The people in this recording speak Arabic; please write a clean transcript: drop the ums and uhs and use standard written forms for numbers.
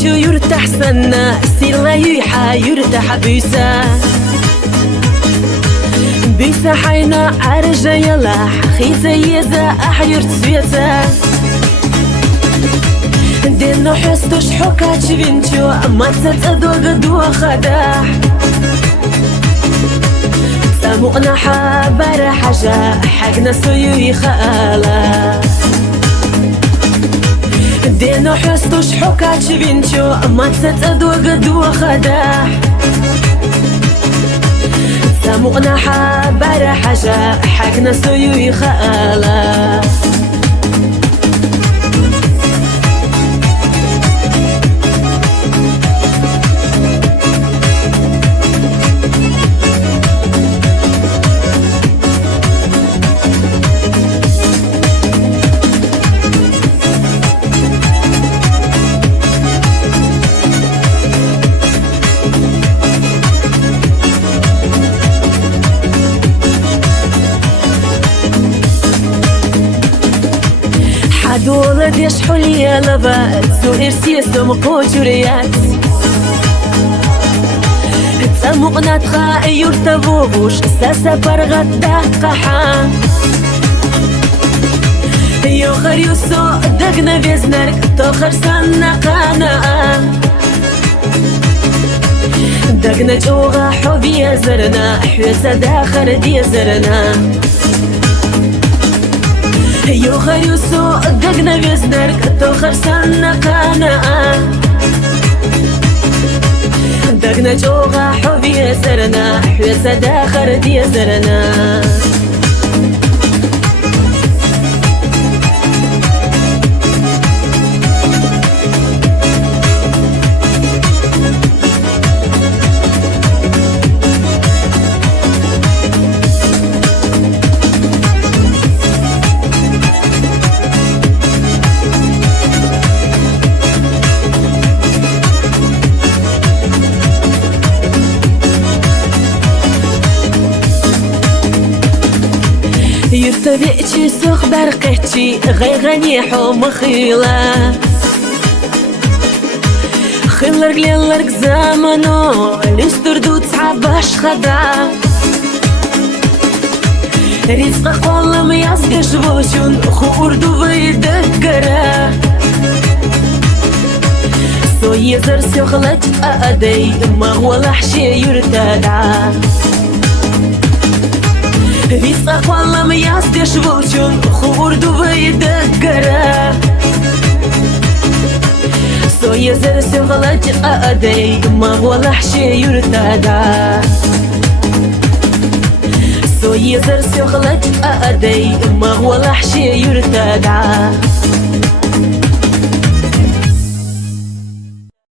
جو يرتاح سنة سير لا يحا يرتاح بيسا بيسا حينا عرجة يلاح خيزة يزا أحير تسويتا دينو حستوش حكات بنتو ما تتأذو قدو خداح سامونا حابر حاجة حقنا سيوي خالا دينو حستوش حكات بنتو ما تتأذو قدو خداح سامونا حابر حاجة حقنا سيوي خالا دولة ديش حولي لبات سو إرسيس مقوش وريات تسمقنا تخاء يرتبوش ساسا برغت دقحا يوخر يوسو دقنا بيزنرك توخر سنة قانا دقنا جوغا حبي زرنا حوسا داخر دي زرنا يوخر يوسو دقنا بيزنرك توخر سنة قانا دقنا جوغا حبي زرنا حوسا داخر دي زرنا يرتبئتي سوق برقتي غيغني حوم خيلا خيلرك ليلرك زمنو لستردو تصعباش خدا رزقك والله ما يسقش بوشون خوردو بيدكرا سو يزر سيخلت أدي ما هو لحشي يرتدع رزقك والله ما يسقش بوشون خوردو بيدكرا سو يزر سيخلت أدي ما هو لحشي يرتدع سو يزر سيخلت أدي ما هو لحشي يرتدع